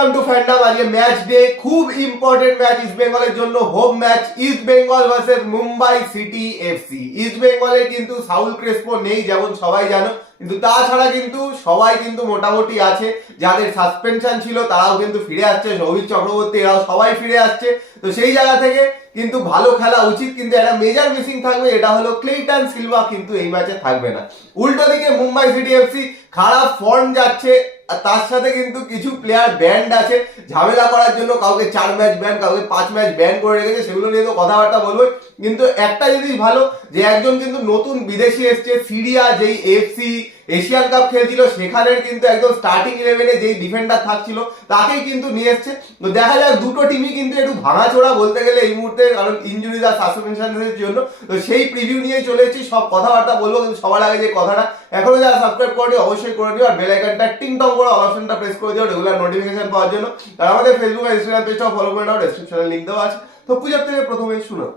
Welcome to fandom. আজকে match day, খুব important match east বেঙ্গলের জন্য। Home match east Bengal versus Mumbai city FC. East বেঙ্গলের কিন্তু সাউল ক্রেসপো নেই যেমন সবাই জানো, কিন্তু তাছাড়া কিন্তু সবাই কিন্তু মোটামুটি আছে। যাদের সাসপেনশন ছিল তারাও কিন্তু ফিরে আসছে, সৌভিক চক্রবর্তী এরাও সবাই ফিরে আসছে। তো সেই জায়গা থেকে কিন্তু ভালো খেলা উচিত, কিন্তু একটা মেজর মিসিং থাকবে, এটা হলো ক্লেইটন সিলভা কিন্তু এই ম্যাচে থাকবে না। উল্টো দিকে মুম্বাই সিটি এফসি খারাপ ফর্ম যাচ্ছে, আর তার সাথে কিন্তু কিছু প্লেয়ার ব্যান্ড আছে ঝামেলা করার জন্য। কাউকে 4 ম্যাচ ব্যান, কাউকে 5 ম্যাচ ব্যান করে রেখেছে, সেগুলো নিয়ে তো কথাবার্তা বলবো। কিন্তু একটা জিনিস ভালো যে একজন কিন্তু নতুন বিদেশি এসছে, সিরিয়া যেই এফসি এশিয়ান কাপ খেলছিল সেখানের কিন্তু একদম স্টার্টিং 11-এ যেই ডিফেন্ডার থাকছিল তাকেই কিন্তু নিয়ে এসছে। তো দেখা যাক, দুটো টিমই কিন্তু একটু ভাঙাচোরা বলতে গেলে এই মুহূর্তে, কারণ ইনজুরি আর সাসপেনশনের জন্য। তো সেই প্রিভিউ নিয়ে চলে এসেছি, সব কথাবার্তা বলবো। কিন্তু সবার আগে যে কথাটা, এখনো যারা সাবস্ক্রাইব করেনি অবশ্যই করে দিও, আর বেল আইকনটা টিং টং করে অল অপশনটা প্রেস করে দিও রেগুলার নোটিফিকেশন পাওয়ার জন্য। আর আমাদের ফেসবুক আর ইনস্টাগ্রাম পেজটাও ফলো করে নাও, ডেসক্রিপশনে লিংক দেওয়া আছে। তো পূজার থেকে প্রথমে শুনো।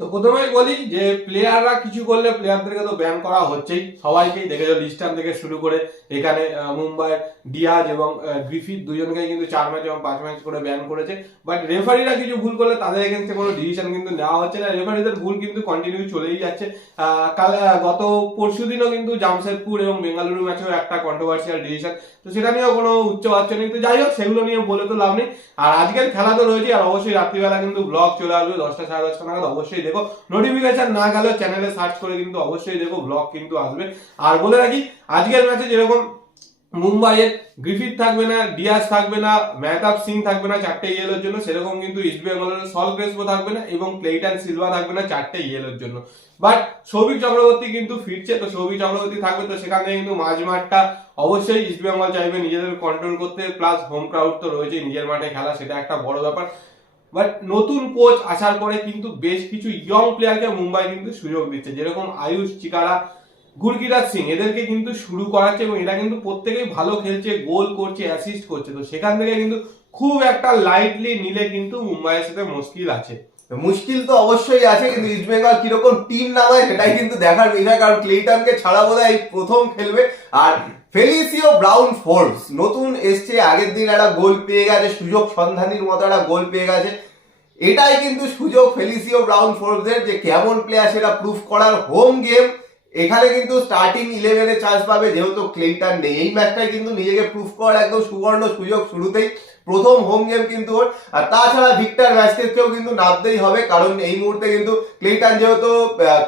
তো প্রথমেই বলি যে প্লেয়াররা কিছু করলে প্লেয়ারদেরকে তো ব্যান করা হচ্ছেই, সবাইকেই দেখেছো লিস্টান থেকে শুরু করে এখানে মুম্বাইয়ের ডিয়াজ এবং গ্রিফিথ দুজনকেই কিন্তু 4 ম্যাচ এবং 5 ম্যাচ করে ব্যান করেছে। বাট রেফারিরা কিছু ভুল করলে তাদের এগেন্সে কোনো ডিসিশন কিন্তু নেওয়া হচ্ছে না। রেফারিদের ভুল কিন্তু কন্টিনিউ চলেই যাচ্ছে। গত পরশুদিনও কিন্তু জামশেদপুর এবং বেঙ্গালুরু ম্যাচেও একটা কন্ট্রোভার্সিয়াল ডিসিশন, তো সেটা নিয়েও কোনো উচ্চবাচ্য নেই। তো যাই হোক, সেগুলো নিয়ে বলে তো লাভ নেই। আর আজকের খেলা তো রয়েছে, আর অবশ্যই রাত্রিবেলা কিন্তু ব্লগ চলে আসবে 10টা সাড়ে 10টা নাগাদ। অবশ্যই দেখো, নোটিফিকেশন না গেলেও চ্যানেলে সার্চ করে কিন্তু অবশ্যই দেখো, ব্লগ কিন্তু আসবে। আর বলে রাখি, আজকের ম্যাচে যেরকম মুম্বাইয়ের গ্রিফিথ থাকবে না, ডিয়াজ থাকবে না, মেহতাব সিং থাকবে না 4টে ইয়েলোর জন্য, সেরকম কিন্তু ইস্ট বেঙ্গলের সল ক্রেসপো থাকবে না এবং ক্লেইটন সিলভা থাকবে না 4টে ইয়েলোর জন্য। বাট সৌভিক চক্রবর্তী কিন্তু ফিরছে, তো সৌভিক চক্রবর্তী থাকবে। তো সেখান থেকে কিন্তু মাঝ মাঠটা অবশ্যই ইস্ট বেঙ্গল চাইবে নিজেদের কন্ট্রোল করতে, প্লাস হোম ক্রাউড তো রয়েছে, নিজের মাঠে খেলা, সেটা একটা বড় ব্যাপার। বাট নতুন কোচ আসার পরে কিন্তু বেশ কিছু ইয়ং প্লেয়ারকে মুম্বাই কিন্তু সুযোগ দিচ্ছে, যেরকম আয়ুষ চিকারা, গুরকিরাজ সিং, এদেরকে কিন্তু শুরু করাচ্ছে এবং এরা কিন্তু প্রত্যেকেই ভালো খেলছে, গোল করছে, অ্যাসিস্ট করছে। তো সেখান থেকে কিন্তু খুব একটা লাইটলি নিলে কিন্তু মুম্বাইয়ের সাথে মুশকিল আছে। মুশকিল তো অবশ্যই আছে, কিন্তু ইস্ট বেঙ্গল কিরকম টিম নামায় সেটাই কিন্তু দেখার বিষয়, কারণ ক্লেইটনকে ছাড়া বোধহয় এই প্রথম খেলবে। আর ফেলিসিও ব্রাউন ফোর্বস নতুন এসছে, আগের দিন একটা গোল পেয়ে গেছে, সুযোগ সন্ধানীর মতো একটা গোল পেয়ে গেছে। এটাই কিন্তু সুযোগ ফেলিসিও ব্রাউন ফোর্বসের, যে কেমন প্লেয়ার সেটা প্রুফ করার। হোম গেম, এখানে কিন্তু স্টার্টিং 11-এ চান্স পাবে, যেহেতু ক্লেইটন নেই। এই ম্যাচটাই কিন্তু নিজেকে প্রুফ করার একদম সুবর্ণ সুযোগ, শুরুতেই প্রথম হোম গেম কিন্তু ওর। আর তাছাড়া ভিক্টর ভ্যাসকেজকেও কিন্তু নামতেই হবে, কারণ এই মুহূর্তে কিন্তু ক্লেইটন যেহেতু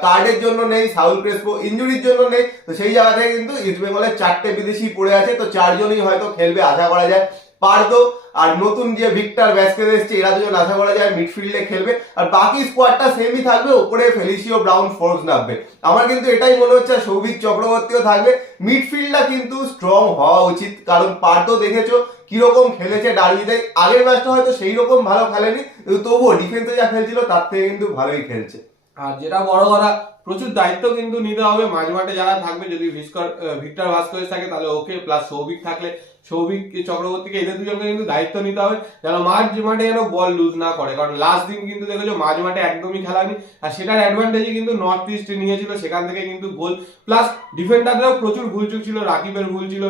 কার্ডের জন্য নেই, সাউল ক্রেসপো ইনজুরির জন্য নেই, তো সেই জায়গা থেকে কিন্তু ইস্ট বেঙ্গলের 4টে বিদেশি পড়ে আছে। তো 4 জনই হয়তো খেলবে আশা করা যায়। পারদো আর নতুন যে ভিক্টর ভ্যাসকেজ এসছে, এরা দুজন আশা করা যায় মিডফিল্ডে খেলবে। আর বাকি স্কোয়াডটা সেমই থাকবে, উপরে ফেলিসিও ব্রাউন ফোর্বস নামবে। আমার কিন্তু এটাই মনে হচ্ছে, সৌভিক চক্রবর্তীও থাকবে। মিডফিল্ডটা কিন্তু স্ট্রং হওয়া উচিত, কারণ পারদো দেখেছো কিরকম খেলেছে ডার্বিতে। আগের ম্যাচটা হয়তো সেই রকম ভালো খেলেনি, কিন্তু তবুও ডিফেন্সে যা খেলছিল তার থেকে কিন্তু ভালোই খেলছে। আর যেটা বড় কথা, প্রচুর দায়িত্ব কিন্তু নিতে হবে মাঝ মাঠে যারা থাকবে। যদি ভিক্টর ভাস্কোয়েজ থাকে তাহলে ওকে, প্লাস সৌভিক থাকলে সৌভিক চক্রবর্তীকে, এদের দুজনকে কিন্তু দায়িত্ব নিতে হবে যেন মাঝ মাঠে যেন বল লুজ না করে। কারণ লাস্ট দিন কিন্তু দেখেছো মাঝ মাঠে একদমই খেলানি, আর সেটার অ্যাডভান্টেজই কিন্তু নর্থ ইস্ট নিয়েছিল, সেখান থেকে কিন্তু গোল। প্লাস ডিফেন্ডাররাও প্রচুর ভুল চুক ছিল, রাকিবের ভুল ছিল,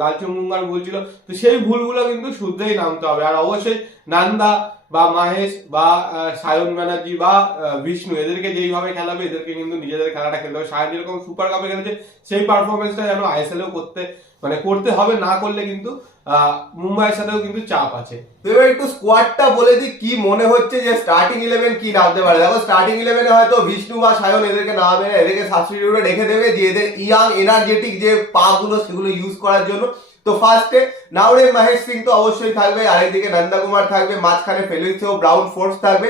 লালচুঙ্গার ভুল ছিল। তো সেই ভুলগুলো কিন্তু শুদ্ধই নামতে হবে। আর অবশ্যই নান্দা বা মাহেশ বা সায়ন ব্যানার্জি বা বিষ্ণু, এদেরকে যেইভাবে খেলাবে এদেরকে কিন্তু নিজেদের খেলাটা খেলতে হবে। সায়ন যেরকম সুপার কাপে খেলেছে সেই পারফরমেন্সটা যেন আইএসএলও করতে হবে, না করলে কিন্তু মুম্বাইয়ের সাথেও কিন্তু চাপ আছে। তো এবার একটু স্কোয়াডটা বলে দিই, কি মনে হচ্ছে যে স্টার্টিং 11 কি নামতে পারে। দেখো, স্টার্টিং 11-এ হয়তো বিষ্ণু বা সায়ন এদেরকে নামাবে না, এদেরকে সাবস্টিটিউটে রেখে দেবে, যে এদের ইয়াং এনার্জেটিক যে পা গুলো সেগুলো ইউজ করার জন্য। তো ফার্স্টে নাওরে মহেশ সিং তো অবশ্যই থাকবে, আরেকদিকে নন্দা কুমার থাকবে, মাঝখানে ফেলিসিও ব্রাউন ফোর্বস থাকবে।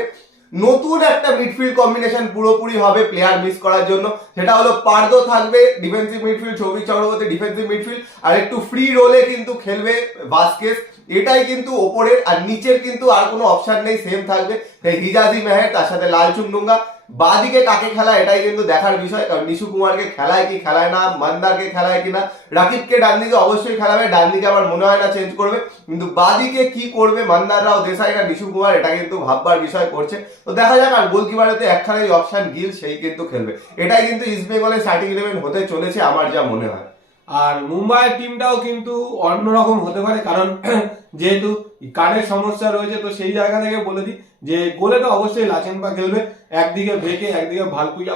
নতুন একটা মিডফিল্ড কম্বিনেশন পুরোপুরি হবে প্লেয়ার মিস করার জন্য, সেটা হলো পারদো থাকবে defensive midfield, Souvik Chakraborty defensive midfield, আর একটু ফ্রি রোলে কিন্তু খেলবে ভাস্কেজ। এটাই কিন্তু ওপরের, আর নিচের কিন্তু আর কোনো অপশন নেই, সেম থাকবে হিজাজি মেহের, তার সাথে লালচুংডুঙ্গা। বাদিকে কাকে খেলা এটাই কিন্তু দেখার বিষয়, কারণ নিশু কুমারকে খেলায় কি খেলায় না, মান্দারকে খেলায় কিনা। রাকিবকে ডান দিকে অবশ্যই খেলাবে, ডান দিকে আমার মনে হয় না চেঞ্জ করবে, কিন্তু বাদিকে কি করবে মান্দাররাও, দেশাই না নিশু কুমার, এটা কিন্তু ভাববার বিষয় করছে। তো দেখা যাক। আর গোলকিপারেতে একখানেই অপশন গিল, সেই কিন্তু খেলবে। এটাই কিন্তু ইস্ট বেঙ্গলের স্টার্টিং 11 হতে চলেছে আমার যা মনে হয়। আর মুম্বাইয়ের টিমটাও কিন্তু অন্যরকম হতে পারে, কারণ যেহেতু কার্ডের সমস্যা রয়েছে, তো সেই জায়গা থেকে বলে দিই যে গোলে তো অবশ্যই লাচেনপা খেলবে, একদিকে ভেকে একদিকে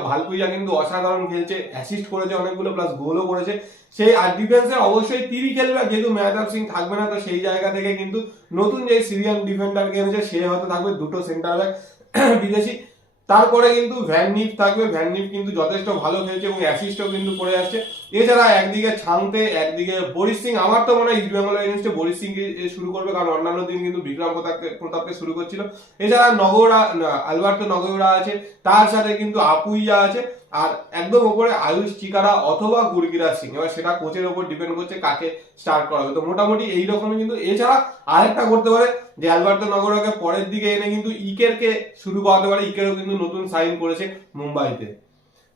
ভালপুইয়া কিন্তু অসাধারণ খেলছে, অ্যাসিস্ট করেছে অনেকগুলো, প্লাস গোলও করেছে সেই। আর ডিফেন্সে অবশ্যই তিরি খেলবে, যেহেতু মেহতাব সিং থাকবে না, তো সেই জায়গা থেকে কিন্তু নতুন যে সিরিয়ান ডিফেন্ডার কিনেছে সে হয়তো থাকবে, দুটো সেন্টার ব্যাক বিদেশি। তারপরে কিন্তু ভ্যান নিফ থাকবে, ভ্যান নিফ কিন্তু যথেষ্ট ভালো খেলছে এবং অ্যাসিস্টও কিন্তু করে আসছে। এছাড়া একদিকে ছাংতে, একদিকে বরিশ সিং, আমার তো মনে হয় ইস্ট বেঙ্গলের এগেইনস্টে বরিশ সিং শুরু করবে, কারণ অন্যান্য দিন কিন্তু বিক্রম প্রতাপকে শুরু করছিল। এছাড়া আলবার্তো নগৌড়া আছে, তার সাথে কিন্তু আপুইয়া আছে, আর একদম ওপরে আয়ুষ চিকারা অথবা গুরগিরাজ সিং। এবার সেটা কোচের ওপর ডিপেন্ড করছে কাকে স্টার্ট করা হবে। তো মোটামুটি এইরকমই কিন্তু। এছাড়া আরেকটা করতে পারে যে অ্যালবার্তো নগরকে পরের দিকে এনে কিন্তু ইকেরকে শুরু করাতে পারে, ইকেরও কিন্তু নতুন সাইন করেছে মুম্বাইতে।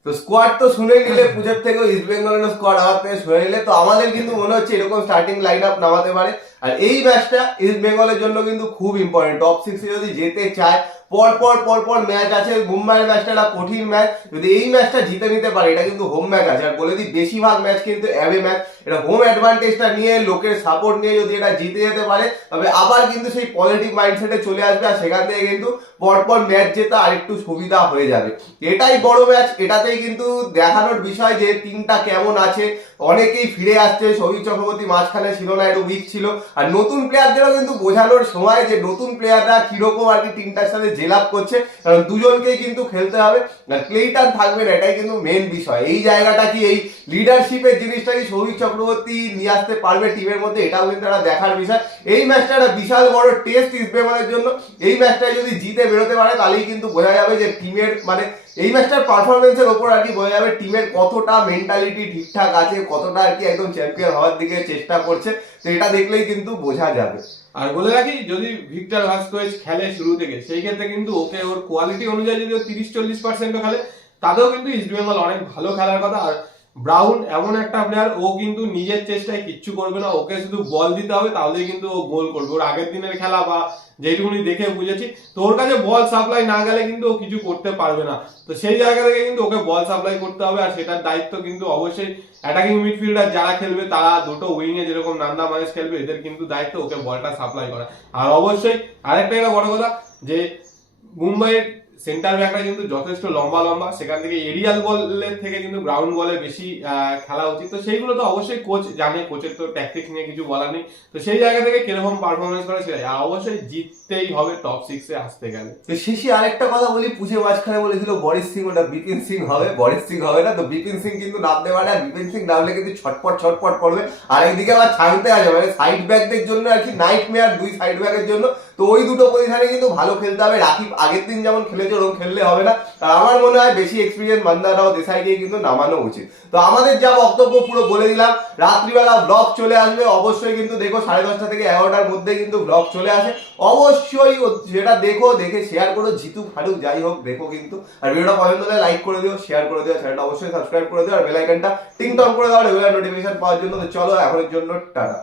তো স্কোয়াড তো শুনে নিলে, পুজোর থেকেও ইস্ট বেঙ্গলের স্কোয়াড আমার থেকে শুনে নিলে, তো আমাদের কিন্তু মনে হচ্ছে এরকম স্টার্টিং লাইন আপ নামাতে পারে। আর এই ম্যাচটা ইস্ট বেঙ্গলের জন্য কিন্তু খুব ইম্পর্টেন্ট, টপ 6 যদি যেতে চায়। পর ম্যাচ আছে, মুম্বাইয়ের ম্যাচটা একটা কঠিন ম্যাচ, যদি এই ম্যাচটা জিতে নিতে পারে, এটা কিন্তু হোম ম্যাচ আছে। আর বলে দিই বেশিরভাগ ম্যাচ কিন্তু অ্যাওয়ে ম্যাচ, এটা হোম অ্যাডভান্টেজটা নিয়ে, লোকের সাপোর্ট নিয়ে যদি এটা জিতে যেতে পারে, তবে আবার কিন্তু সেই পজিটিভ মাইন্ডসেটে চলে আসবে, আর সেখান থেকে কিন্তু পরপর ম্যাচ জেতা আরেকটু সুবিধা হয়ে যাবে। এটাই বড় ম্যাচ, এটাতেই কিন্তু দেখানোর বিষয় যে টিমটা কেমন আছে। অনেকেই ফিরে আসছে, সৌভিক চক্রবর্তী মাঝখানে ছিল না, একটু উইক ছিল। আর নতুন প্লেয়ারদেরও কিন্তু বোঝানোর সময় যে নতুন প্লেয়াররা কিরকম আর কি টিমটার সাথে জেলাপ করছে, কারণ দুজনকেই কিন্তু খেলতে হবে, আর ক্লেইটন থাকবে না, এটাই কিন্তু মেন বিষয়। এই জায়গাটা কি, এই লিডারশিপের জিনিসটা কি সৌভিক চক্রবর্তী নিয়ে আসতে পারবে টিমের মধ্যে, এটাও কিন্তু একটা দেখার বিষয়। এই ম্যাচটা একটা বিশাল বড় টেস্ট ইস্ট বেঙ্গলের জন্য। এই ম্যাচটায় যদি জিতে বেরোতে পারে, তাহলেই কিন্তু বোঝা যাবে যে টিমের মানে এই ম্যাচটার পারফরমেন্সের ওপর আর কি বোঝা যাবে টিমের কতটা মেন্টালিটি ঠিকঠাক আছে, কতটা আর কি একদম চ্যাম্পিয়ন হওয়ার দিকে চেষ্টা করছে। তো এটা দেখলেই কিন্তু বোঝা যাবে। আর বলে রাখি, যদি ভিক্টর ভাস্কোয়েজ খেলে শুরু থেকে, সেই ক্ষেত্রে কিন্তু ওকে ওর কোয়ালিটি অনুযায়ী যদি 30-40% খেলে, তাতেও কিন্তু ইস্ট বেঙ্গল অনেক ভালো খেলার কথা। আর ব্রাউন এমন একটা প্লেয়ার, ও কিন্তু নিজের চেষ্টায় কিচ্ছু করবে না, ওকে শুধু বল দিতে হবে, তাহলেই কিন্তু ও গোল করবে। ওর আগের দিনের খেলা বা যেটুকুনি দেখে বুঝেছি, তো ওর কাছে বল সাপ্লাই না গেলে কিন্তু ও কিছু করতে পারবে না। তো সেই জায়গা থেকে কিন্তু ওকে বল সাপ্লাই করতে হবে, আর সেটার দায়িত্ব কিন্তু অবশ্যই অ্যাটাকিং মিডফিল্ডার যারা খেলবে, তারা দুটো উইং এ যেরকম নান্দা মাহেশ খেলবে, এদের কিন্তু দায়িত্ব ওকে বলটা সাপ্লাই করা। আর অবশ্যই আরেকটা একটা বড় কথা, যে মুম্বাইয়ের সেন্টার ব্যাকরা কিন্তু যথেষ্ট লম্বা, সেখান থেকে এরিয়াল বলের থেকে কিন্তু গ্রাউন্ড বলে বেশি খেলা উচিত। তো সেইগুলো তো অবশ্যই কোচ জানে, কোচের তো ট্যাকটিক্স নিয়ে কিছু বলার নেই। তো সেই জায়গা থেকে কিরকম পারফরমেন্স করে সেটাই, আর অবশ্যই জিততেই হবে টপ 6 এ আসতে গেলে। তো শেষে আরেকটা কথা বলি, পুজো মাঝখানে বলেছিল বরিশ সিং, ওটা বিপিন সিং হবে, বরিশ সিং হবে না। তো বিপিন সিং কিন্তু নামতে পারে, আর বিপিন সিং নামলে কিন্তু ছটপট পড়বে। আর একদিকে আবার ছাড়তে আসবে, মানে সাইড ব্যাকদের জন্য আর কি নাইট মেয়ার, দুই সাইড ব্যাকের জন্য। তো ওই দুটো পজিশনে কিন্তু ভালো খেলতে হবে। রাকিব আগের দিন যেমন খেলেছে ওরকম খেললে হবে না। আর আমার মনে হয় বেশি এক্সপিরিয়েন্স বান্দারাও দেশাইকে কিন্তু নামানো উচিত। তো আমাদের যা বক্তব্য পুরো বলে দিলাম। রাত্রিবেলা ব্লগ চলে আসবে অবশ্যই, কিন্তু দেখো 10:30 থেকে 11টার মধ্যে কিন্তু ব্লগ চলে আসে। অবশ্যই যেটা দেখো, দেখে শেয়ার করো, জিতু ফারুক যাই হোক দেখো কিন্তু। আর ভিডিওটা পছন্দ হলে লাইক করে দিও, শেয়ার করে দিও, চ্যানেলটা অবশ্যই সাবস্ক্রাইব করে দিও, আর বেল আইকনটা টিং টং করে দাও রেগুলার নোটিফিকেশন পাওয়ার জন্য। তো চলো এখনের জন্য টাটা।